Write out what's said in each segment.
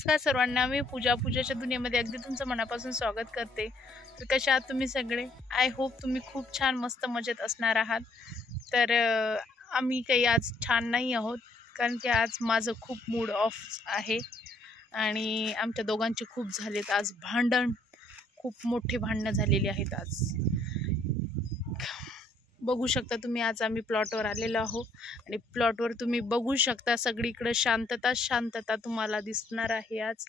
नमस्कार सर्वांना, मी पूजाच्या दुनियेमध्ये अगदी तुमचं मनापासून स्वागत करते। तर कशा आहात तुम्ही सगळे? आय होप तुम्ही खूप छान मस्त मजेत असणार आहात। तर आम्ही काही आज छान नाही आहोत, कारण की आज माझं खूप मूड ऑफ आहे आणि आमच्या दोघांचे खूप झालेत आज भांडण, खूप मोठे भांडणं झालेली आहेत आज। बघू शकता तुम्ही, आज आम्ही प्लॉटवर आलेलो आहोत आणि प्लॉटवर तुम्ही बघू शकता सगळीकडे शांतता तुम्हाला दिसणार आहे आज,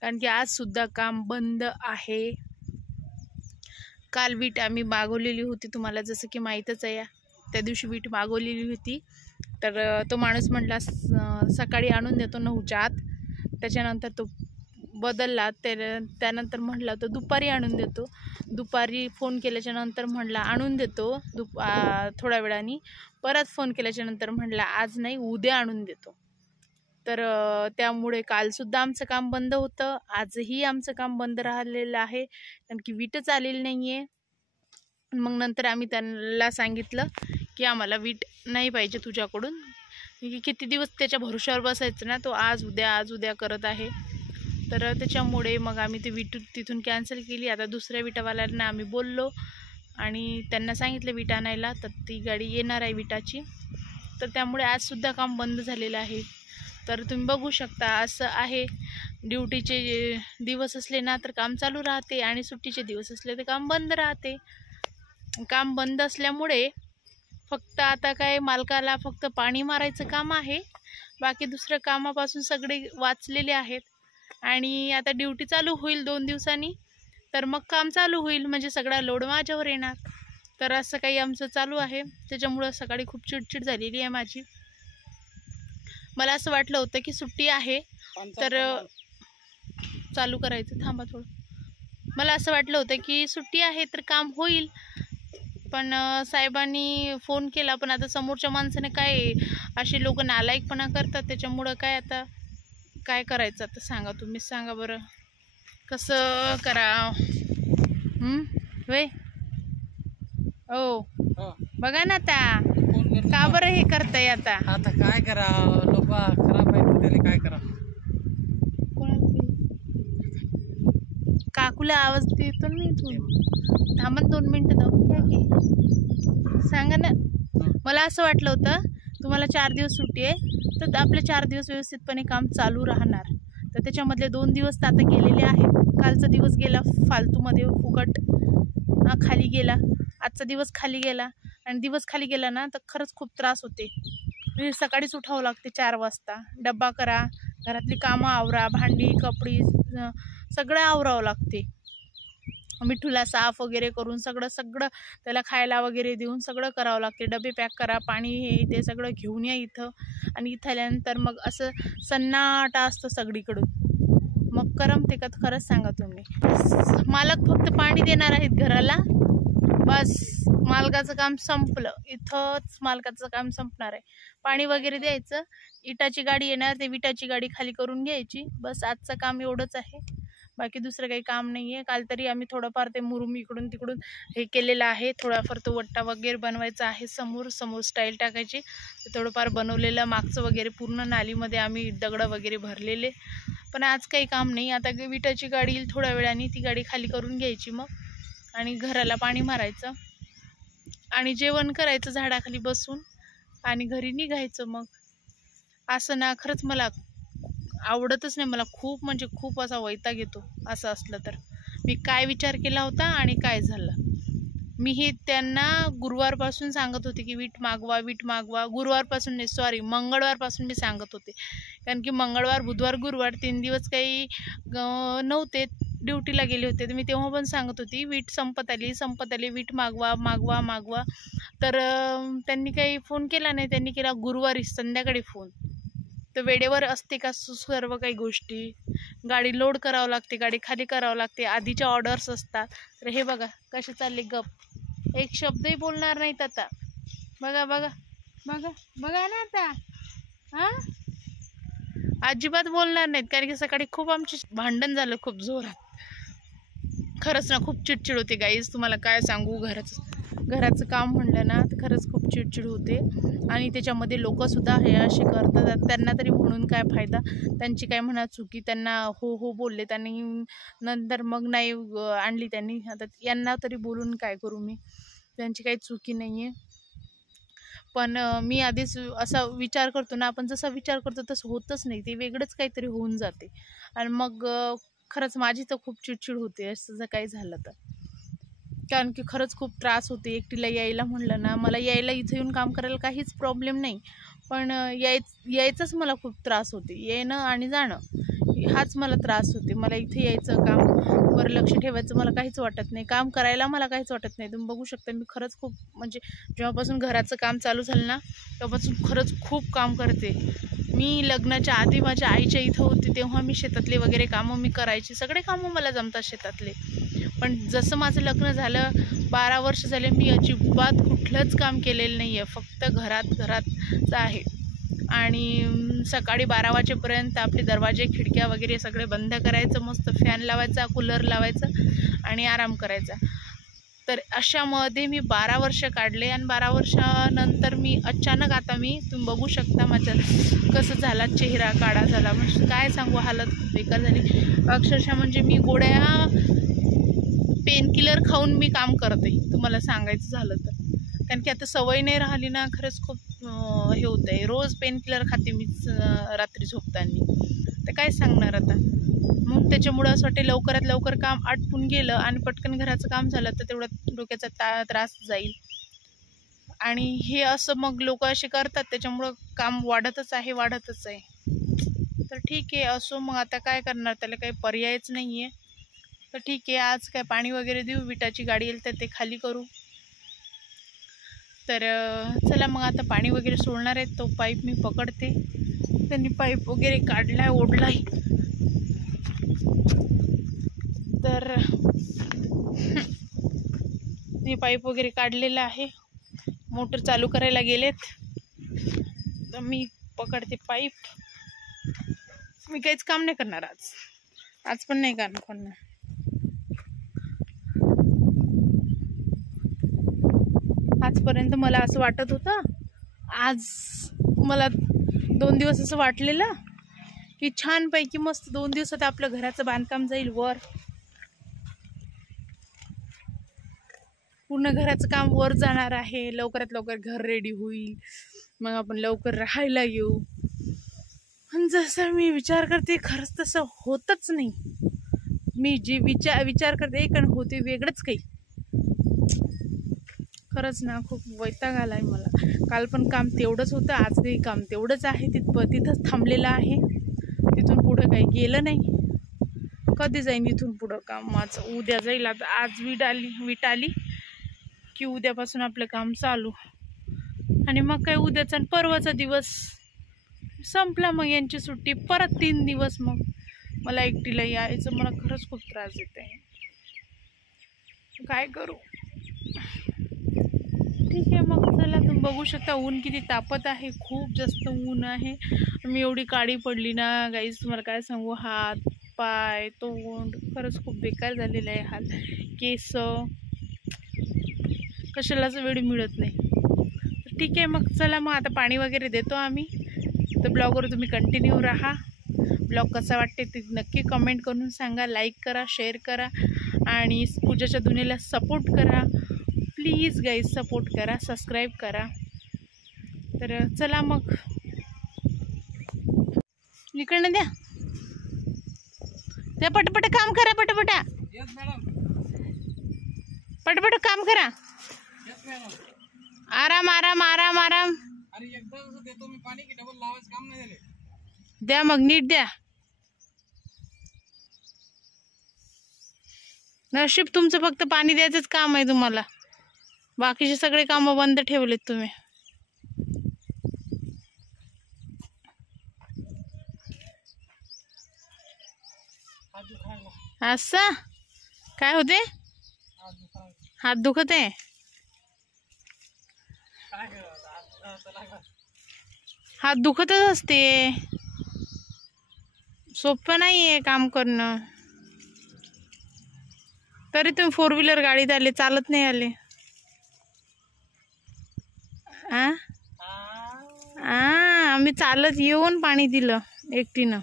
कारण की आज सुद्धा काम बंद आहे। काल वीट आम्ही मागवलेली होती, तुम्हाला जसं की माहीतच आहे, त्या दिवशी वीट मागवलेली होती। तर तो माणूस म्हटला सकाळी आणून देतो 9च्या आत, त्याच्यानंतर तो बदलला। त्यानंतर म्हटला तो दुपारी आणून देतो। दुपारी फोन केल्याच्या नंतर म्हटला आणून देतो थोड्या वेळाने। परत फोन केल्याच्या नंतर म्हटला आज नाही, उद्या आणून देतो। तर त्यामुळे कालसुद्धा आमचं काम बंद होतं, आजही आमचं काम बंद राहिलेलं आहे, कारण की वीटच आलेली नाही आहे। मग नंतर आम्ही त्यांना सांगितलं की आम्हाला वीट नाही पाहिजे तुझ्याकडून, किती दिवस त्याच्या भरोश्यावर बसायचं ना, तो आज उद्या करत आहे। तर त्याच्यामुळे मग आम्ही ती वीट तिथून कॅन्सल केली। आता दुसऱ्या विटावाल्यांना आम्ही बोललो आणि त्यांना सांगितलं वीट आणायला, तर ती गाडी येणार आहे विटाची। तर त्यामुळे आजसुद्धा काम बंद झालेलं आहे। तर तुम्ही बघू शकता, असं आहे, ड्युटीचे दिवस असले ना तर काम चालू राहते आणि सुट्टीचे दिवस असले तर काम बंद राहते। काम बंद असल्यामुळे फक्त आता काय मालकाला फक्त पाणी मारायचं काम आहे, बाकी दुसऱ्या कामापासून सगळे वाचलेले आहेत। आणि आता ड्युटी चालू होईल 2 दिवसांनी, तर मग काम चालू होईल, म्हणजे सगळा लोड माझ्यावर येणार। तर असं काही आमचं चालू आहे, त्याच्यामुळं सकाळी खूप चिडचिड झालेली आहे माझी। मला असं वाटलं होतं की सुट्टी आहे तर चालू करायचं, थांबा थोडं। मला असं वाटलं होतं की सुट्टी आहे तर काम होईल, पण साहेबांनी फोन केला, पण आता समोरच्या माणसाने काय असे लोक नालायकपणा करतात, त्याच्यामुळं काय आता काय करायचं आता सांगा, तुम्हीच सांगा बरं, कसं करा? वे ओ बघा ना, आता का बरं हे करताय? आता काय करा, लोक खराब आहेत, त्याला काय करा? काकूला आवाज देतो ना इथून, थांबा 2 मिनिटं जाऊ सांगा ना। मला असं वाटलं होतं तुम्हाला 4 दिवस सुट्टी आहे, तर आपले 4 दिवस व्यवस्थितपणे काम चालू राहणार। तर त्याच्यामधले 2 दिवस तर आता गेलेले आहेत। कालचा दिवस गेला फालतूमध्ये, फुकट खाली गेला। आजचा दिवस खाली गेला, आणि दिवस खाली गेला ना तर खरंच खूप त्रास होते। सकाळीच उठावं लागते 4 वाजता, डब्बा करा, घरातली कामं आवरा, भांडी कपडी सगळं आवरावं लागते। मिठूला साफ वगैरे करून सगळं त्याला खायला वगैरे देऊन सगळं करावं लागते। डबे पॅक करा, पाणी हे ते सगळं घेऊन या इथं, आणि इथं आल्यानंतर मग असं सन्नाटा असतं सगळीकडून, मग करमते का? खरंच सांगा तुम्ही। मालक फक्त पाणी देणार आहेत घराला, बस मालकाचं काम संपलं, इथंच मालकाचं काम संपणार आहे। पाणी वगैरे द्यायचं, इटाची गाडी येणार, ते विटाची गाडी खाली करून घ्यायची, बस आजचं काम एवढंच आहे, बाकी दुसरं काही काम नाही आहे। काल तरी आम्ही थोडंफार ते मुरुम इकडून तिकडून हे केलेलं आहे, थोडाफार तो वट्टा वगैरे बनवायचा आहे, समोर स्टाईल टाकायची, ते थोडंफार बनवलेलं, मागचं वगैरे पूर्ण नालीमध्ये आम्ही दगडं वगैरे भरलेले, पण आज काही काम नाही। आता विटाची गाडी येईल थोड्या वेळाने, ती गाडी खाली करून घ्यायची मग, आणि घराला पाणी मारायचं आणि जेवण करायचं झाडाखाली बसून, आणि घरी निघायचं। मग असं ना, खरंच मला आवडतच नाही, मला खूप म्हणजे खूप असा वैताग येतो असं असलं तर। मी काय विचार केला होता आणि काय झालं, मी हे त्यांना गुरुवारपासून सांगत होते की वीट मागवा। गुरुवारपासून नाही, सॉरी, मंगळवारपासून मी सांगत होते, कारण की मंगळवार बुधवार गुरुवार 3 दिवस काही नव्हते, ड्युटीला गेले होते। तर मी तेव्हा पण सांगत होती वीट संपत आली, वीट मागवा। तर त्यांनी काही फोन केला नाही, त्यांनी केला गुरुवारी संध्याकाळी फोन। तर वेळेवर असते का सर्व काही गोष्टी? गाडी लोड करावं लागते, गाडी खाली करावं लागते, आधीच्या ऑर्डर्स असतात। तर हे बघा कसे चालले, गप, एक शब्दही बोलणार नाहीत आता, बघा ना आता, अजिबात बोलणार नाहीत, कारण की सकाळी खूप आमची भांडण झालं, खूप जोरात। खरंच ना, खूप चिडचिड होते गाईज, तुम्हाला काय सांगू, घराचं घराचं काम म्हणलं ना तर खरंच खूप चिडचिड होते. आणि त्याच्यामध्ये लोकंसुद्धा हे असे करतात, त्यांना तरी म्हणून काय फायदा. त्यांची काय म्हणा चुकी, त्यांना हो हो बोलले त्यांनी, नंतर मग नाही आणली त्यांनी. आता यांना तरी बोलून काय करू मी, त्यांची काही चुकी नाही आहे. पण मी आधीच असा विचार करतो ना, आपण जसा विचार करतो तसं होतच नाही, ते वेगळंच काहीतरी होऊन जाते. आणि मग खरंच माझी तर खूप चिडचिड होते असं जर काही झालं तर. कारण की खरंच खूप त्रास होते एकटीला यायला म्हणलं ना. मला यायला इथं येऊन काम करायला काहीच प्रॉब्लेम नाही, पण यायचाच मला खूप त्रास होते. येणं आणि जाणं हाच मला त्रास होते. मला इथे यायचं, कामवर लक्ष ठेवायचं मला काहीच वाटत नाही, काम करायला मला काहीच वाटत नाही. तुम्ही बघू शकता मी खरंच खूप म्हणजे जेव्हापासून घराचं काम चालू झालं ना तेव्हापासून खरंच खूप काम करते. मी लग्नाच्या आधी माझ्या आईच्या इथं होते तेव्हा मी शेतातले वगैरे कामं मी करायचे, सगळे कामं मला जमतात शेतातले. पण जसं माझं लग्न झालं 12 वर्ष झाले मी अजिबात कुठलंच काम केलेलं नाही आहे, फक्त घरातच आहे. आणि सकाळी 12 वाजेपर्यंत आपले दरवाजे खिडक्या वगैरे सगळे बंद करायचं, मस्त फॅन लावायचा, कूलर लावायचा आणि आराम करायचा. तर अशामध्ये मी 12 वर्ष काढले. आणि 12 वर्षानंतर मी अचानक आता तुम्ही बघू शकता माझं कसं झाला, चेहरा काळा झाला. म्हणजे काय सांगू, हालत खूप बेकार झाली अक्षरशः. म्हणजे मी गोळ्या पेनकिलर खाऊन मी काम करते तुम्हाला सांगायचं झालं तर. कारण की आता सवय नाही राहिली ना, खरंच खूप हे होतं आहे. रोज पेनकिलर खाते मी रात्री झोपताना, तर काय सांगणार आता. मग त्याच्यामुळं असं वाटते लवकरात लवकर काम आटपून गेलं आणि पटकन घराचं काम झालं तर तेवढा डोक्याचा त्रास जाईल. आणि हे असं मग लोक असे करतात, त्याच्यामुळं काम वाढतच आहे. तर ठीक आहे असो, मग आता काय करणार, त्याला काही पर्यायच नाही आहे. तर ठीक आहे, आज काय पाणी वगैरे देऊ, विटाची गाडी येईल तर ते खाली करू. तर चला मग आता पाणी वगैरे सोडणार आहे, तो पाईप मी पकडते. त्यांनी पाईप वगैरे काढलाय, ओढलाय. तर मी पाईप वगैरे काढलेला आहे, मोटर चालू करायला गेलेत, तर मी पकडते पाईप. मी काहीच काम नाही करणार आज पण नाही करणार. आजपर्यंत मला असं वाटत होतं, आज मला 2 दिवस असं वाटलेलं की छानपैकी मस्त 2 दिवसात आपलं घराचं बांधकाम जाईल वर, पूर्ण घराचं काम वर जाणार आहे. लवकरात लवकर घर रेडी होईल, मग आपण लवकर राहायला येऊ. पण जसं मी विचार करते खरंच तसं होतच नाही. मी जे विचार करते एक आणि होते वेगळंच काही. खरंच ना खूप वैताग आलाय मला. काल पण काम तेवढंच होतं, आज काही काम तेवढंच आहे, तिथंच थांबलेलं आहे. तिथून पुढं काही गेलं नाही. कधी जाईन इथून पुढं काम माझं, उद्या जाईल. आता आज वीट आली की उद्यापासून आपलं काम चालू. आणि मग काय उद्याचा आणि परवाचा दिवस संपला, मग यांची सुट्टी परत 3 दिवस. मग मला एकटीला यायचं, मला खरंच खूप त्रास देत आहे, काय करू. ठीक आहे मग चला, तुम्ही बघू शकता ऊन किती तापत आहे, खूप जास्त ऊन आहे. मी एवढी काळी पडली ना गाईज, तुम्हाला काय सांगू. हात पाय तोंड खरंच खूप बेकार झालेलं आहे हाल. केस कशालाच वेळ मिळत नाही. तर ठीक आहे मग चला, मग आता पाणी वगैरे देतो आम्ही. तर ब्लॉगवर तुम्ही कंटिन्यू राहा. ब्लॉग कसा वाटते ते नक्की कमेंट करून सांगा, लाईक करा, शेअर करा आणि पूजाच्या दुनियेला सपोर्ट करा. प्लीज गाईज सपोर्ट करा, सबस्क्राईब करा. तर चला मग, इकडनं द्या पटपट काम करा, पटपट काम करा. आराम आराम आराम आराम. अरे एकदा देतो मी पाणी की डबल लावायचं काम नाही झाले. द्या मग, नीट द्या. नशीब तुमचं फक्त पाणी द्यायचंच काम आहे तुम्हाला, बाकीचे सगळे कामं बंद ठेवलेत तुम्ही. असं काय होते, हात दुखत आहे. हात दुखतच असते, सोपं नाही आहे काम करणं. तरी तुम्ही 4 व्हीलर गाडीत आले, चालत नाही आले. आ आम्ही चालत येऊन पाणी दिलं एकटीनं.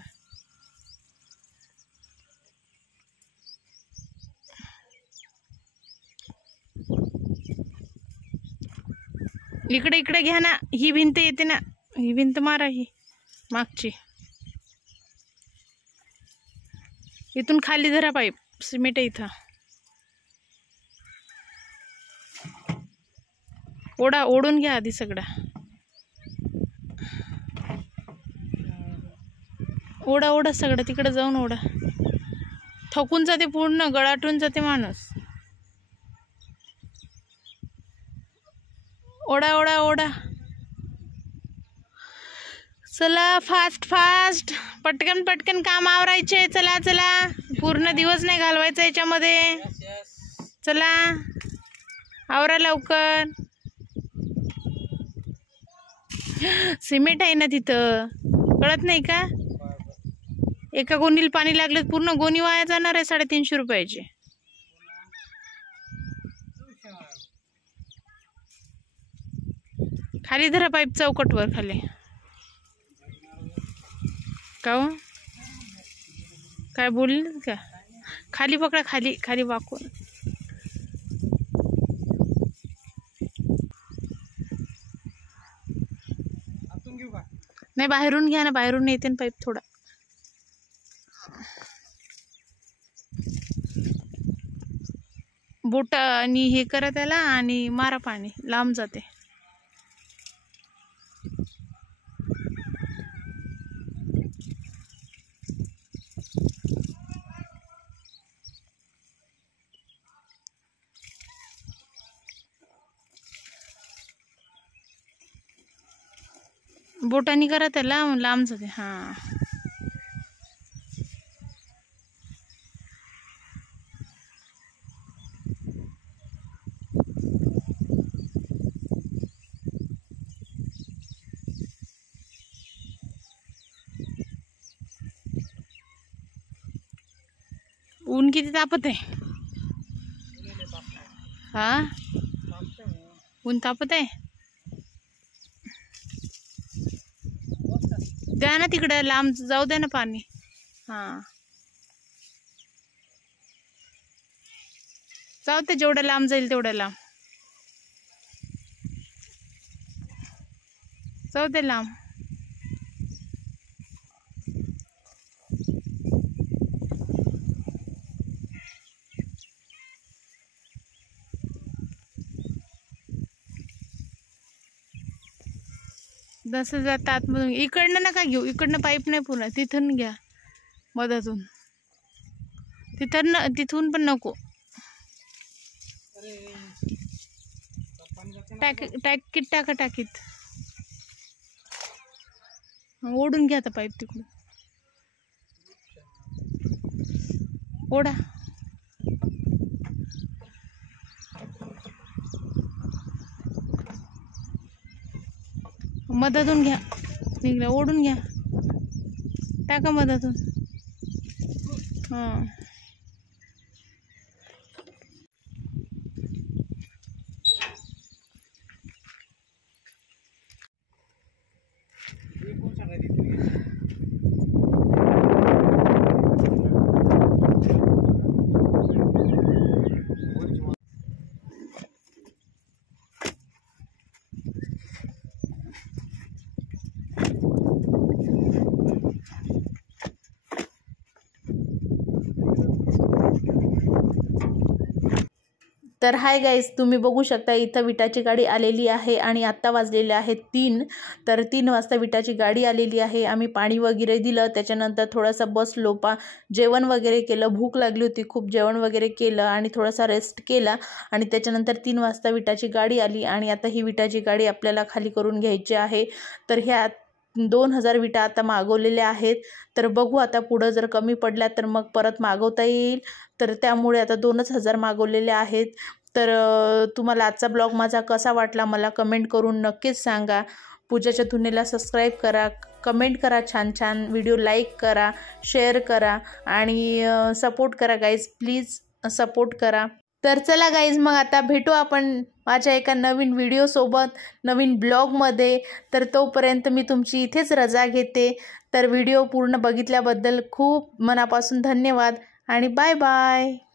इकडे इकडे घ्या ना, ही भिंत येते ना, ही भिंत मारा, ही मागची. इथून खाली धरा पाईप, सिमेंट आहे इथं. ओढा, ओढून घ्या आधी सगळा. ओढा ओढा सगळं तिकडे जाऊन ओढा. थकून जाते पूर्ण, गळाटून जाते माणूस. ओढा ओढा ओढा. चला फास्ट फास्ट, पटकन पटकन काम आवरायचे. चला चला, पूर्ण दिवस नाही घालवायचा याच्यामध्ये. चला आवरा लवकर. सिमेंट आहे ना तिथं, कळत नाही का? एका गोणीला पाणी लागलं पूर्ण गोणी वाया जाणार आहे 350 रुपयाची. खाली धरा पाईप चौकटवर खाली. का हो? काय बोलले का? खाली पकडा, खाली खाली वाकून. नाही बाहेरून घ्या ना, बाहेरून येते ना पाईप थोडा. बोट आणि हे करा त्याला आणि मारा, पाणी लांब जाते. बोटानी करा त्याला, लांब जाते. हां ऊन किती तापत आहे. हा ऊन तापत आहे. द्या ना तिकडं, लांब जाऊ द्या ना पाणी. हां जाऊ दे, जेवढं लांब जाईल तेवढं लांब जाऊ दे, लांब. जसं जात आतमधून. इकडनं नका घेऊ, इकडनं पाईप नाही पूर्ण, तिथून घ्या मधातून. तिथून पण नको. टाकीत टाका, टाकीत ओढून घ्या आता पाईप तिकडून. ओढा. मधातून घ्या, निघलं, ओढून घ्या, टाका मधातून. हां तर हाय गाईज, तुम्ही बघू शकता इथं विटाची गाडी आलेली आहे आणि आत्ता वाजलेले आहेत 3. तर 3 वाजता विटाची गाडी आलेली आहे. आम्ही पाणी वगैरे दिलं, त्याच्यानंतर थोडासा बसलो, जेवण वगैरे केलं. भूक लागली होती खूप, जेवण वगैरे केलं आणि थोडासा रेस्ट केला. आणि त्याच्यानंतर 3 वाजता विटाची गाडी आली आणि आता ही विटाची गाडी आपल्याला खाली करून घ्यायची आहे. तर ह्या 2000 विटा आता मागवलेल्या आहेत. तर बघू आता पुढं जर कमी पडल्या तर मग परत मागवता येईल. तर त्यामुळे आता 2000 मागवलेले आहेत. तर तुम्हाला आजचा ब्लॉग माझा कसा वाटला मला कमेंट करून नक्कीच सांगा. पूजाच्या धुनेला सबस्क्राईब करा, कमेंट करा, छान छान व्हिडिओ लाईक करा, शेअर करा आणि सपोर्ट करा गाईज, प्लीज सपोर्ट करा. तर चला गाईज, मग आता भेटू आपण माझ्या एका नवीन व्हिडिओसोबत, नवीन ब्लॉगमध्ये. तर तोपर्यंत मी तुमची इथेच रजा घेते. तर व्हिडिओ पूर्ण बघितल्याबद्दल खूप मनापासून धन्यवाद आणि बाय बाय.